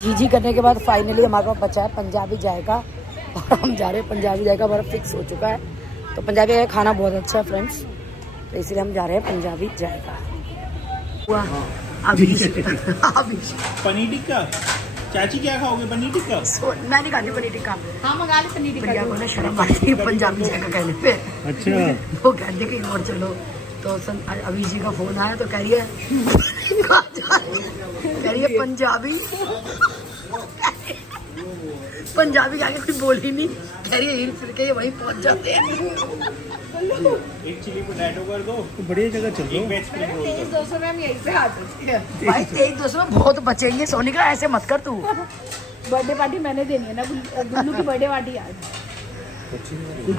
जी करने के बाद फाइनली हमारे पास बचा है पंजाबी जायका और हम जा रहे हैं पंजाबी जायका। हमारा फिक्स हो चुका है। तो पंजाबी जायका खाना बहुत अच्छा है फ्रेंड्स, तो इसलिए हम जा रहे हैं पंजाबी जायका। पनीर टिक्का चाची क्या खाओगे? पनीर टिक्का? मैं नहीं खाती पनीर टिक्का। हाँ मंगा ले पनीर टिक्का। को ना शर्म आती है पंजाबी जायका कहने पे। अच्छा वो कहते कहीं और चलो। तो अभी जी का फोन आया तो कह रही है पंजाबी पंजाबी आगे कोई बोल ही नहीं, कह रही है हिल फिर के वहीं पहुंच जाते हैं। एक चिली पोटैटो कर दो, बढ़िया जगह चल दो। 200 में हम यहीं से आ सकते हैं भाई 1-200 में बहुत बचेंगे। सोनी का ऐसे मत कर तू। बर्थडे पार्टी मैंने देनी है ना, गुल्लू की बर्थडे पार्टी आज कुछ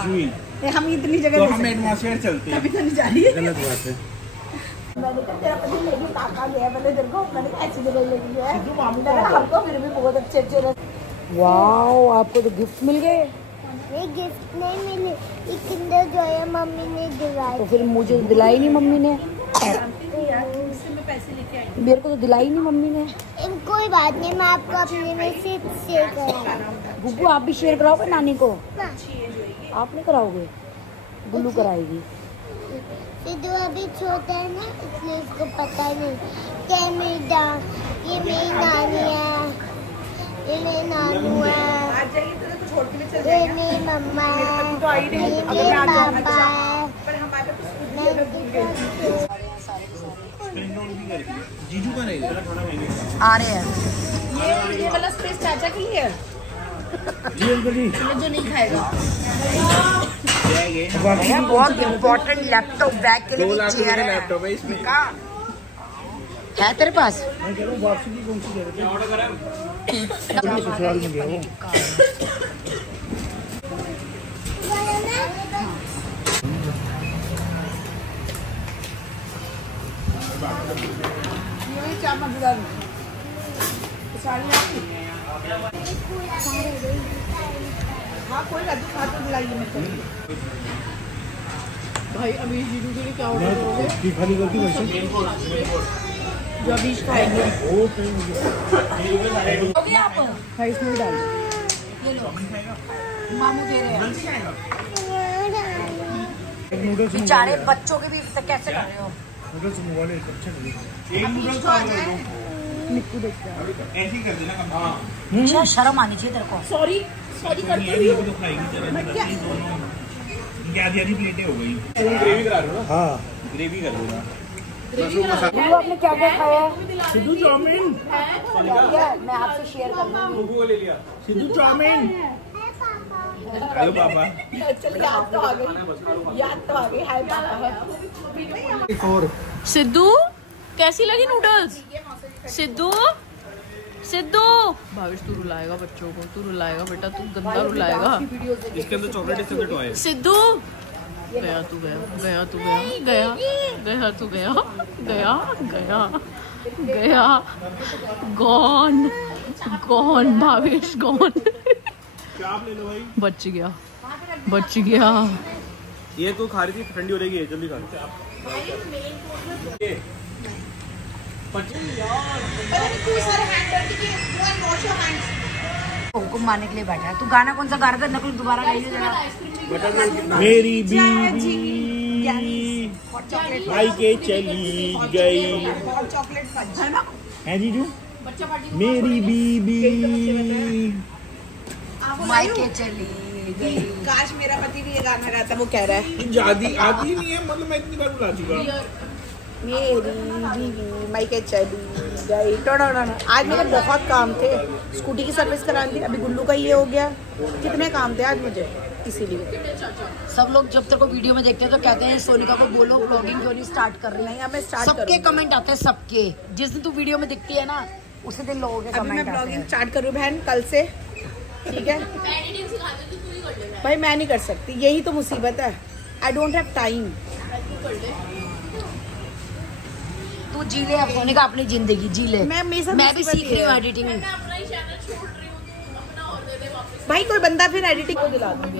भी हम इतनी जगह तो हम एटमॉस्फेयर चलते हैं। अभी तो नहीं जा रही है। गलत बात है। मैंने कहा तेरा पति लेगी काका गया, मैंने तेरे को मैंने ऐसी जगह ले ली है। हमको फिर भी बहुत अच्छे अच्छे। वाओ आपको तो गिफ्ट मिल गए। ये गिफ्ट नहीं मिले, ये किंडर जॉय मम्मी ने दिलाई। तो फिर मुझे दिलाई नहीं मम्मी ने। पैसे लेके आई। मेरे को तो दिलाई नहीं मम्मी ने। कोई बात नहीं, मैं आपको अपने में से शेयर कराऊंगा। गुग्गू आप भी शेयर कराओगे नानी को? आप नहीं कराओगे, गुल्लू कराएगी। सिद्धू अभी छोटा है ना, इसलिए इसको पता नहीं। ये मेरी नानी है, ये मेरी नानू है, ये मेरी मम्मा है, ये मेरे पापा है। जीजू का नहीं आ रहे हैं। ये वाला स्पेस चाचा के लिए है जो नहीं खाएगा। बहुत इम्पोर्टेंट लैपटॉप बैग के लिए चेयर है। लैपटॉप है इसमें है तेरे पास? हाँ कोई खा तो दिलाइए मेरे को। भाई अभी जीजू के लिए क्या ऑर्डर करोगे? खाली करके वैसे जो अभी खाएंगे आप भाई इसमें डाल ये लो, मामू दे रहे हैं। बेचारे बच्चों के भी कैसे कर रहे हो? नूडल्स मंगवाने अच्छे लगे। एक नूडल्स निक्कू देखते हैं। ऐसे ही कर देना कम। हां अच्छा शर्म आनी चाहिए तेरे को। सॉरी करते हुए तो खाएगी जरा ये आधी प्लेटें हो गई। ग्रेवी करा रहे हो ना? हां ग्रेवी कर दूंगा। गुल्लू आपने क्या क्या खाया है? सिद्धू चाउमीन। मैं आपसे शेयर कर लूंगी। वो ले लिया सिद्धू चाउमीन। हेलो पापा। चल याद तो आ गई हाय पापा। और सिद्धू कैसी लगी नूडल्स? सिद्धू भावेश तू रुलाएगा बच्चों को, तू रुलाएगा बेटा, तू गंदा रुलाएगा। इसके अंदर चॉकलेट, इसके अंदर टॉय है। सिद्धू गया तू गया तू गया गॉन भावेश गॉन। क्या आप ले लो भाई। बच गया। ये तो खा रही थी, ठंडी हो रहेगी, जल्दी खा। हुक्म मारने के लिए बैठा है। तू गाना कौन सा गा रहा था? नकल दोबारा गाइए जरा। मेरी बीवी भाई के चली गई है जीजू। मेरी बीवी मायके चली गई। काश मेरा पति भी ये गाना गाता। वो कह रहा है जादी आती नहीं है, मतलब मैं इतनी बार बुला चुका। मेरी बीवी मायके चली गई। आज मेरे बहुत काम थे, स्कूटी की सर्विस करानी थी, अभी गुल्लू का ये हो गया। कितने काम थे आज मुझे, इसीलिए सब लोग जब तक वीडियो में देखते हैं तो कहते हैं सोनिका को बोलो ब्लॉगिंग क्यों नहीं स्टार्ट कर रही है। नहीं अब मैं स्टार्ट सबके कमेंट आते हैं, सबके। जिस दिन तू वीडियो में दिखती है ना उसी दिन लोगों के अभी कमेंट मैं आते ब्लॉगिंग हैं। स्टार्ट करूँ बहन कल से, ठीक है? भाई मैं नहीं कर सकती, यही तो मुसीबत है। I don't have time. तू जी ले अब सोनिका अपनी जिंदगी जी ले। मैं भी सीख रही हूँ एडिटिंग। भाई कोई बंदा फिर एडिटिंग को दिला दूंगी।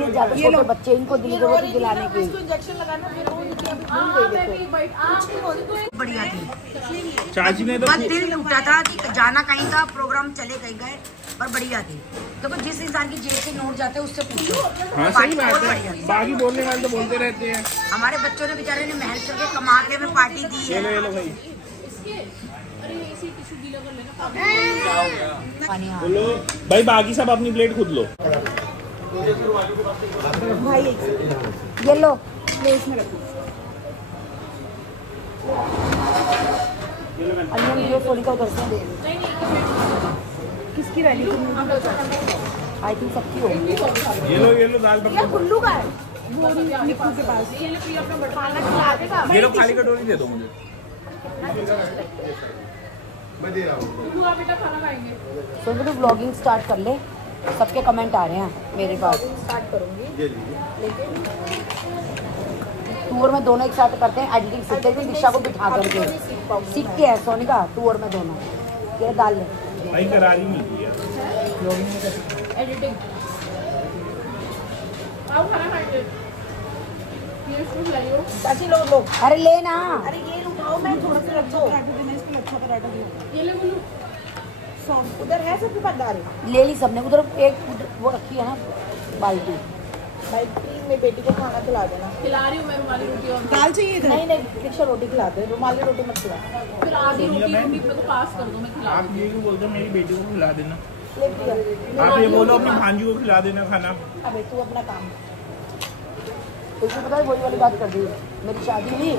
ये ज्यादा छोटे बच्चे इनको जरूरत दिलाने की। इंजेक्शन लगाना फिर वो बढ़िया थी। चाची ने तो बस दिल टूटा था कि जाना कहीं का प्रोग्राम चले कहीं गए, पर बढ़िया थी। देखो जिस इंसान की जेब से नोट जाते हैं उससे पूछो। हाँ सही बात है, बाकी बोलने वाले तो बोलते रहते हैं। हमारे बच्चों ने बेचारे ने मेहनत करके कमा के में पार्टी दी है। ले लो भाई। बोलो भाई, बाकी सब अपनी प्लेट खुद लो। भाई ये लो प्लेट में रखो। अनियन वीडियो सोनिका उधर से दे। किसकी वाली? आई थिंक सबकी होगी। ये लो दाल ये गुल्लू का है, वो निक्कू के पास। ये लो खाली कटोरी दे दो मुझे। सोनू तो ब्लॉगिंग स्टार्ट कर ले, सबके कमेंट आ रहे हैं मेरे पास। स्टार्ट करूंगी लेकिन टूर में दोनों एक साथ करते हैं, एडिटिंग सीखते हैं दिशा को बिठा करके सीख के है सोनिका। टूर में दोनों ये डाल ले भाई, करारी नहीं है एडिटिंग। चाची लो। अरे ले ना। अरे ये उठाओ, मैं थोड़ा सा अच्छा पराठा देना, इसको अच्छा पराठा दियो। ये ले बोलो सॉफ्ट। उधर है सबके पास दाल? ले ली सबने। उधर एक वो रखी है ना बाल्टी। भाई प्लीज मेरी बेटी को खाना खिला देना। खिला रही हूँ मैं रुमाली रोटी और दाल चाहिए था? नहीं दीक्षा रोटी खिला दे, रुमाली रोटी मत खिला। फिर आधी रोटी मेरे को पास कर दो, मैं खिला। आप ये क्यों बोलते हो मेरी बेटी को खिला देना? ले प्रिया, आप ये बोलो अपनी भांजी को खिला देना खाना। अबे तू अपना काम तुझे पता है वही वाली बात कर दी। मेरी शादी हुई,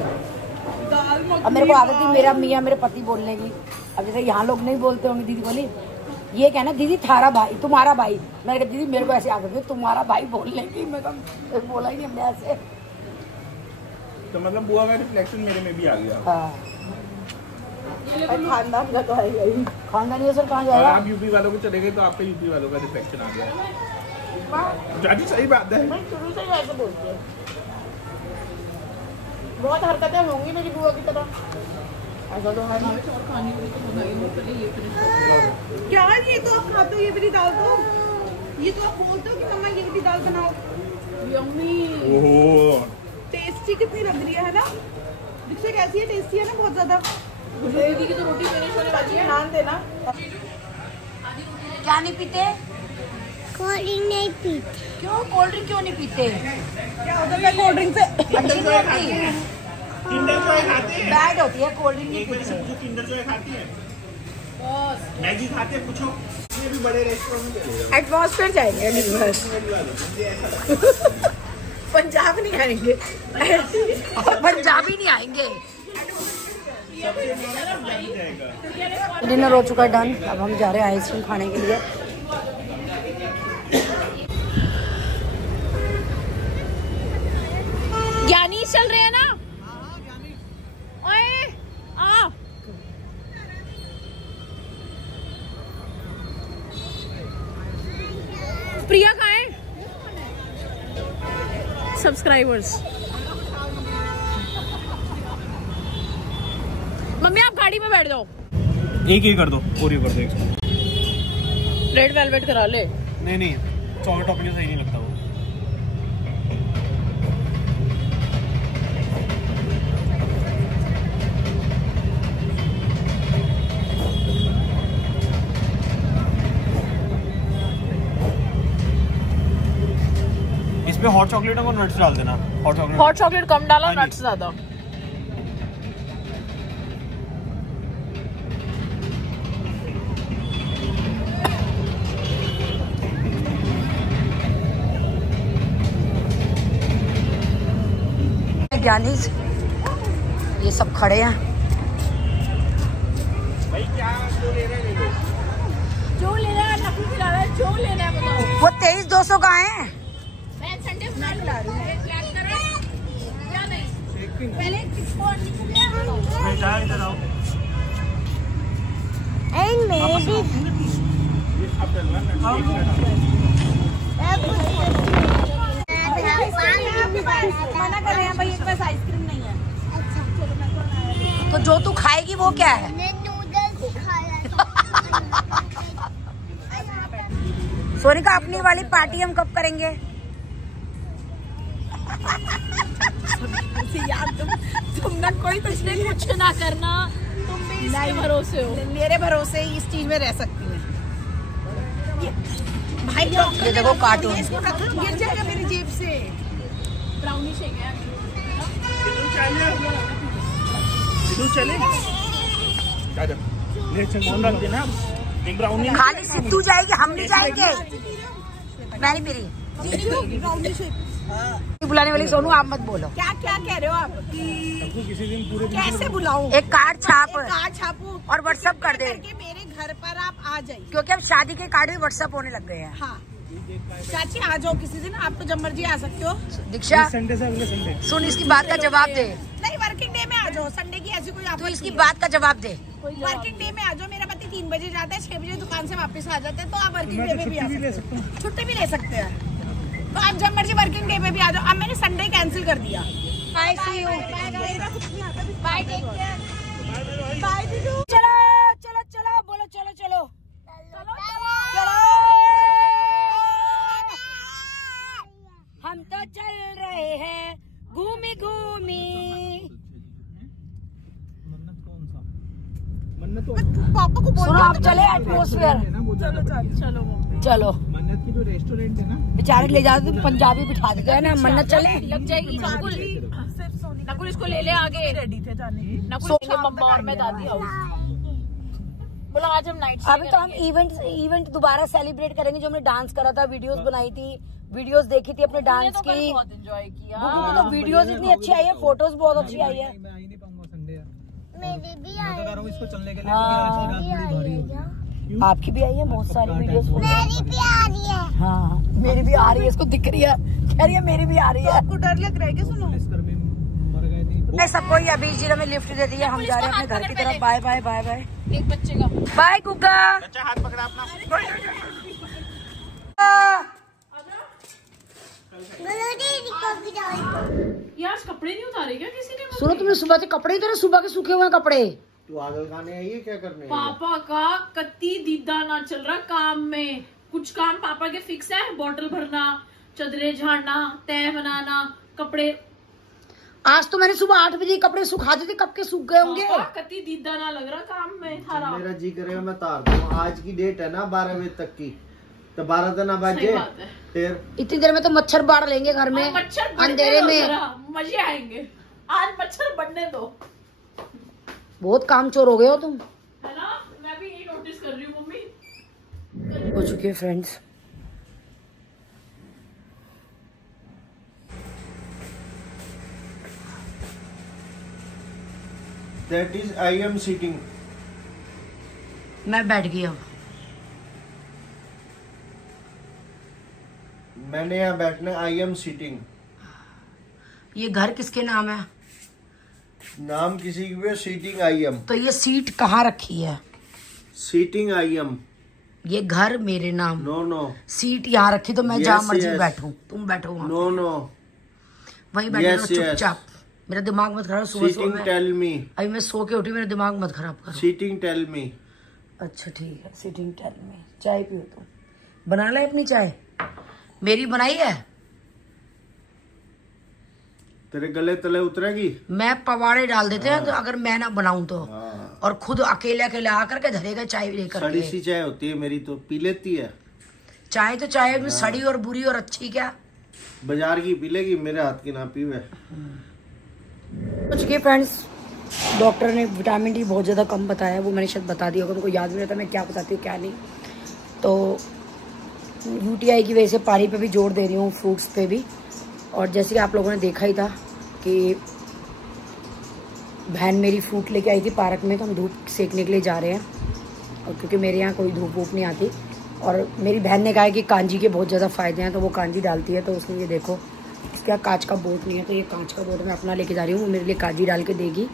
दाल अब मेरे को आदत थी मेरा मियाँ मेरे पति बोलने की। अब जैसे यहाँ लोग नहीं बोलते होंगे, दीदी बोली ये कहना दीदी थारा भाई तुम्हारा भाई। मैंने कहा दीदी मेरे को ऐसे आदत है तुम्हारा भाई बोलने की। मैं बोला ही नहीं ऐसे। तो मतलब बुआ का रिफ्लेक्शन मेरे में भी आ गया। हाँ खानदान का तो है यही। खानदानी सर कहाँ और जाएगा? आप यूपी वालों को चले गए तो आपका यूपी वालों का रिफ्लेक्शन आ गया। जाजी सही बात है। मैं शुरू से ही ऐसे बोलती हूँ। बहुत हरकतें होंगी मेरी बुआ की तरह, ऐसा तो है नहीं। क्या ये तो आप खाते हो ये वाली दाल? तो ये तो आप बोलते हो कि मम्मा ये वाली दाल बनाओ। यम्मी। ओहो टेस्टी कितनी लग रही है ना? दिखसे कैसी है? टेस्टी है ना बहुत ज्यादा। दीदी की तो रोटी फिनिश होने वाली है। ध्यान देना। क्या नहीं पीते? कोल्ड ड्रिंक नहीं पीते। क्यों कोल्ड ड्रिंक क्यों नहीं पीते? क्या होता है कोल्ड ड्रिंक से? अच्छी नहीं होती, किंडर जॉय खाते हैं? बैड होती है कोल्ड ड्रिंक नहीं एक बजे से पीते। पूछो किंडर जॉय खाती है? मैगी खाते हैं? पूछो। ये भी बड़े रेस्टोरेंट में चले एटमॉस्फेयर जाएंगे बस। पंजाब नहीं आएंगे, पंजाबी नहीं आएंगे। डिनर हो चुका है डन। अब हम जा रहे हैं आइसक्रीम खाने के लिए। ज्ञानी चल रहे हैं ना? ओए आ प्रिया कहाँ है? सब्सक्राइबर्स। मम्मी आप गाड़ी में बैठ जाओ। एक कर दो, पूरी कर दो। रेड वेलवेट करा ले। नहीं चॉकलेट टॉपिंग सही नहीं लगता वो। इसमें हॉट चॉकलेट और नट्स डाल देना। हॉट चॉकलेट कम डाला, नट्स ज्यादा। ज्ञानी ये सब खड़े हैं। भाई क्या जो ले रहे हैं? जो लेना है नकली खिला रहा है, जो लेना है बताओ। वो 23,200 का है। मैं संडे बना खिला रही हूँ। प्लान करो क्या नहीं? पहले किसको निकल गया? बेटा इधर आओ। And maybe मना कर रहे हैं भाई, एक पास आइसक्रीम नहीं है। तो जो तू खाएगी वो क्या है? नूडल्स खाया। सोनिका अपनी वाली पार्टी हम कब करेंगे? यार तुम ना कोई कुछ ना करना, तुम भी इसके भरोसे हो। मेरे भरोसे इस चीज में रह सकती हूँ भाई। ये देखो कार्टून, इसको रख लो, गिर जाएगा मेरी जेब से। ब्राउनी शेक है, चले फोन रख देना। एक ब्राउनी खाली सिद्धू जाएगी, हम नहीं जाएंगे। मैं नहीं मेरी ब्राउनी शेक बुलाने वाली सोनू, आप मत बोलो। क्या क्या कह रहे हो आप? किसी दिन पूरे कैसे बुलाऊं? एक कार्ड छाप छापू और व्हाट्सएप कर दे, करके मेरे घर पर आप आ जाइए, क्योंकि अब शादी के कार्ड भी व्हाट्सएप होने लग गए हैं। हाँ चाची आ जाओ किसी दिन, आप तो जब मर्जी आ सकते हो। दीक्षा संडे से अगले संडे। सुन, इसकी बात का जवाब दे। नहीं वर्किंग डे में आ जाओ, संडे की ऐसी कोई तू आपत्ति इसकी नहीं बात का जवाब दे। है। वर्किंग डे में आ जाओ, मेरा पति 3 बजे जाता है, 6 बजे दुकान से वापस आ जाते हैं, तो आप वर्किंग डे में भी आ सकते हो, छुट्टी भी ले सकते हैं। तो आप जब मर्जी वर्किंग डे में भी आ जाओ। अब मैंने संडे कैंसिल कर दिया। Bye, see you. Bye take care, bye दीदू। चलो चलो चलो, बोलो चलो चलो चलो। हम तो चल रहे हैं घूमी घूमी। पापा को सुनो, आप चले एटमोसफेयर। चलो चलो, मन्नत की जो रेस्टोरेंट है ना, बेचारे ले जाते तुम पंजाबी बिठा देते हैं ना। मन्नत चले, लग जाएगी नकुल। नकुल इसको ले ले आगे। रेडी थे जाने की। नकुल मम्मा और मैं दादी हाउस। बोला आज हम नाइट अभी तो हम इवेंट दोबारा सेलिब्रेट करेंगे, जो हमने डांस करा था, वीडियोस बनाई थी, वीडियोस देखी थी अपने डांस तो की। बहुत एंजॉय किया। तो वीडियोस इतनी अच्छी आई है, फोटोज बहुत अच्छी आई है। मैं आ ही नहीं पाऊंगा संडे यार। मेरी भी मैं तो कह रहा हूँ इसको चलने के लिए, हाँ। क्योंकि आज की रात बड़ी भारी होगी। आपकी भी आई है बहुत सारी वीडियोस। मेरी भी आ रही है। हाँ, मेरी भी आ रही है, इसको दिख रही है, कह रही है मेरी भी आ रही है। आपको डर लग रहा है क्या? सुनो इस घर में मर गए थे। नहीं, सबको ही अभी जी में लिफ्ट दे दी है। हम जा रहे हैं अपने घर की तरफ। बाय बाय बाय बाय एक बच्चे का बाय गुग्गा। बच्चा हाथ पकड़ा अपना। बोलो दीदी को भी डाल। ये आज कपड़े नहीं उतारे क्या किसी ने? सुनो, तुमने सुबह से कपड़े उतारे? सुबह के सूखे हुए हैं कपड़े। तू आगल खाने आई है, क्या करने? पापा का कत्ती दीदा ना चल रहा काम में। कुछ काम पापा के फिक्स है, बॉटल भरना, चदरे झाड़ना, तय बनाना, कपड़े। आज तो मैंने सुबह 8 बजे कपड़े सुखा दिए थे, कब के सूख गए होंगे। पापा कत्ती दीदा ना लग रहा काम में थारा। मेरा जी करेगा मैं तार दूं। आज की डेट है ना 12 बजे तक की, तो 12 तो ना सही बजे। बात है। फिर इतनी देर में तो मच्छर बाढ़ लेंगे घर में, मच्छर अंधेरे में। मजे आएंगे। आज मच्छर बढ़ने दो, बहुत कामचोर हो गए हो तुम। है ना? मैं भी यही नोटिस कर रही हूँ मम्मी। हो चुके हैं friends. That is I am sitting. मैं बैठ गई अब। मैंने यहाँ बैठना, आई एम सीटिंग। ये घर किसके नाम है? नाम किसी की भी, सीटिंग आई एम। तो ये सीट कहाँ रखी है? Sitting I am. ये घर मेरे नाम। नो नो सीट यहाँ रखी तो मैं Yes, जहाँ मर्जी yes. बैठूं, तुम बैठो वहाँ। No no. वहीं बैठो Yes, yes. चुपचाप। मेरा दिमाग मत खराब। सुबह सीटिंग सुबह टेल मी। अभी मैं सो के उठी, मेरा दिमाग मत खराब करो। Sitting tell me. अच्छा ठीक है, सिटिंग टेल में। चाय पियो तुम। बना ले अपनी चाय। मेरी बनाई है? तेरे गले तले उतरेगी। मैं पवाड़े डाल देते हैं तो अगर मैं ना बनाऊं तो। हाँ। और खुद अकेले अकेले आकर के धरेगा चाय लेकर सड़ी के। सी चाय होती है मेरी, तो पी लेती है। चाय तो चाय में सड़ी और बुरी और अच्छी क्या। बाजार की पी लेगी, मेरे हाथ की ना पीवे। कुछ के फ्रेंड्स, डॉक्टर ने विटामिन डी बहुत ज़्यादा कम बताया। वो मैंने शायद बता दिया होगा, उनको याद नहीं रहता मैं क्या बताती हूँ क्या नहीं। तो यूटीआई की वजह से पानी पे भी जोर दे रही हूँ, फ्रूट्स पे भी। और जैसे कि आप लोगों ने देखा ही था कि बहन मेरी फ्रूट लेके आई थी पार्क में, तो हम धूप सेकने के लिए जा रहे हैं। और क्योंकि मेरे यहाँ कोई धूप वूप नहीं आती, और मेरी बहन ने कहा है कि कांजी के बहुत ज़्यादा फ़ायदे हैं, तो वो कांजी डालती है। तो उसने ये देखो, इसका कांच का बोट नहीं है, तो ये कांच का बोट मैं अपना लेके जा रही हूँ। वो मेरे लिए कांजी डाल के देगी।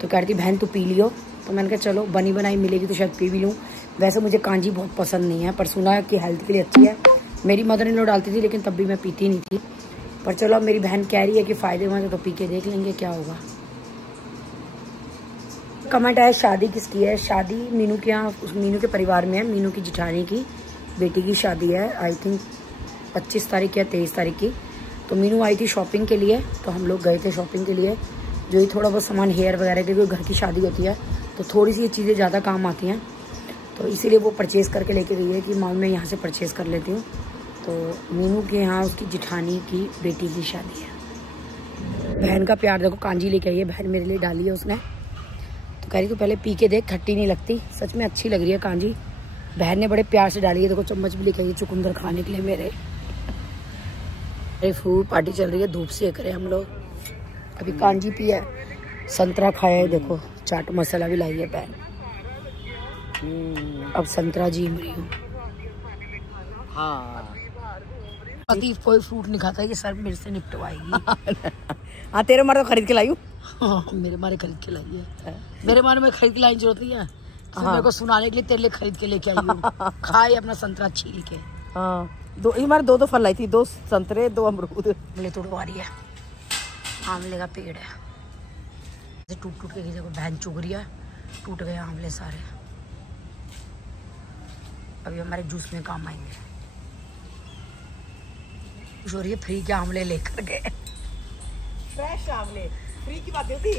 तो कह रही थी बहन तू पी लियो, तो मैंने कहा चलो बनी बनाई मिलेगी तो शायद पी भी लूँ। वैसे मुझे कांजी बहुत पसंद नहीं है, पर सुना है कि हेल्थ के लिए अच्छी है। मेरी मदर इन लॉ डालती थी, लेकिन तब भी मैं पीती नहीं थी। पर चलो अब मेरी बहन कह रही है कि फ़ायदे में तो पी के देख लेंगे क्या होगा। कमेंट आया शादी किसकी है? शादी मीनू के यहाँ, उस मीनू के परिवार में है, मीनू की जिठानी की। बेटी की शादी है, आई थिंक 25 तारीख या 23 तारीख की। तो मीनू आई थी शॉपिंग के लिए, तो हम लोग गए थे शॉपिंग के लिए। जो ही थोड़ा बहुत सामान हेयर वगैरह के, घर की शादी होती है तो थोड़ी सी ये चीज़ें ज़्यादा काम आती हैं, तो इसीलिए वो परचेज़ करके लेके गई है कि माँ मैं यहाँ से परचेज़ कर लेती हूँ। तो मीनू के यहाँ उसकी जिठानी की बेटी की शादी है। बहन का प्यार देखो, कांजी लेके आई है बहन मेरे लिए, डाली है उसने। तो कह रही तू पहले पी के देख, खट्टी नहीं लगती। सच में अच्छी लग रही है कांजी, बहन ने बड़े प्यार से डाली है। देखो चम्मच भी लेके आई चुकंदर खाने के लिए मेरे। फ्रूट पार्टी चल रही है, धूप सेक रहे हम लोग। अभी कांजी पिया है, संतरा खाया है, देखो चाट मसाला भी लाई है बहन। अब संतरा जीम रही हूँ। हाँ पति कोई फ्रूट नहीं खाता, ये सर मेरे से निपटवाएगी। हाँ तेरे मारे तो खरीद के लाई हूँ। हाँ, मेरे मारे खरीद के लाई है। मेरे मारे में खरीद के लाने की जरूरत नहीं है, मेरे को सुनाने के लिए तेरे लिए खरीद के लेके आई हूँ। खाए अपना संतरा छील के। हाँ ये हमारे दो फल लाई थी, 2 संतरे 2 अमरूद। आमले तोड़वा रही है, आमले का पेड़ है, टूट टूट के देखो बहन चुग रही है, टूट गए आमले सारे। अभी हमारे जूस में काम आएंगे। खुश हो रही है फ्री के आमले लेकर गए। फ्रेश आमले, फ्री की बात होती।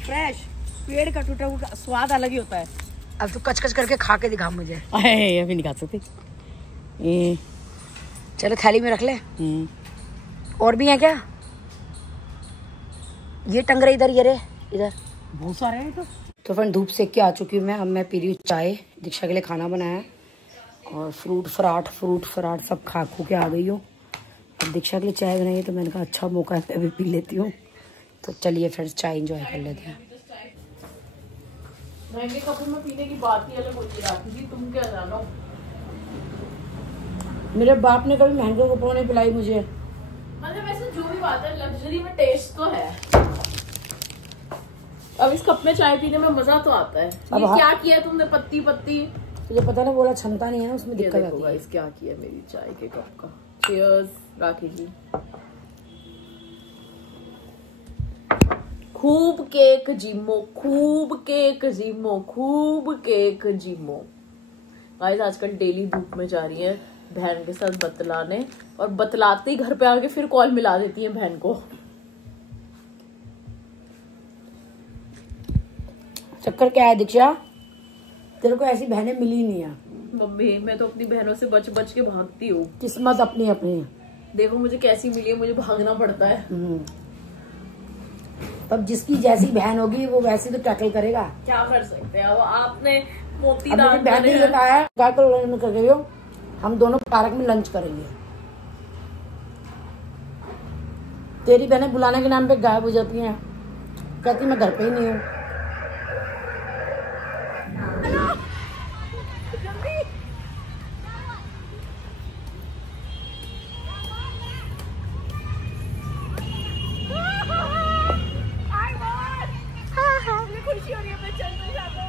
फ्रेश पेड़ का टूटा हुआ स्वाद अलग ही होता है। अब तो कच कच करके खा के दिखा मुझे। अभी नहीं खा सकती। चलो थाली में रख ले। और भी है क्या? ये टंग रहे इधर, ये रे इधर बहुत सारे हैं। तो फ्रेंड धूप सेक के आ चुकी हूँ मैं। अब मैं पी रही हूँ चाय, दीक्षा के लिए खाना बनाया है और फ्रूट फराट सब खा खू के आ गई हूँ। अब दीक्षा के लिए चाय बनाई है तो मैंने कहा अच्छा मौका है, मैं भी पी लेती हूँ। तो चलिए फिर चाय एंजॉय कर लेते हैं। महंगे कप में पीने की बात ही अलग होती रहती थी, तुम क्या जानो। मेरे बाप ने कभी महंगे कपड़ों नहीं पिलाई मुझे। मतलब वैसे जो भी बात है, लग्जरी में टेस्ट तो है। अब इस कप में चाय पीने में मजा तो आता है। अब ये क्या किया तुमने, पत्ती पत्ती? तुझे पता ना, बोला क्षमता नहीं है, उसमें दिक्कत आती है। क्या किया मेरी चाय के कप का। चीयर्स राखी जी। खूब केक जिमो, खूब केक जिमो, खूब केक जिमो। गाइस आजकल डेली धूप में जा रही है बहन के साथ बतलाने, और बतलाते ही घर पे आके फिर कॉल मिला देती है बहन को। चक्कर क्या है दीक्षा, तेरे को ऐसी बहनें मिली नहीं है। मम्मी मैं तो अपनी बहनों से बच बच के भागती हूँ। किस्मत अपनी अपनी। देखो मुझे कैसी मिली है, मुझे भागना पड़ता है। तब जिसकी जैसी बहन होगी वो वैसे तो टैकल करेगा। क्या कर सकते हैं। अब आपने मोती अब दान मेरी बहन ने करे। बताया क्या कर रही हो, हम दोनों पार्क में लंच करेंगे। तेरी बहनें बुलाने के नाम पे गायब हो जाती हैं, कहती मैं घर पे ही नहीं हूँ। खुशी हो रही है, मैं चल नहीं जाता।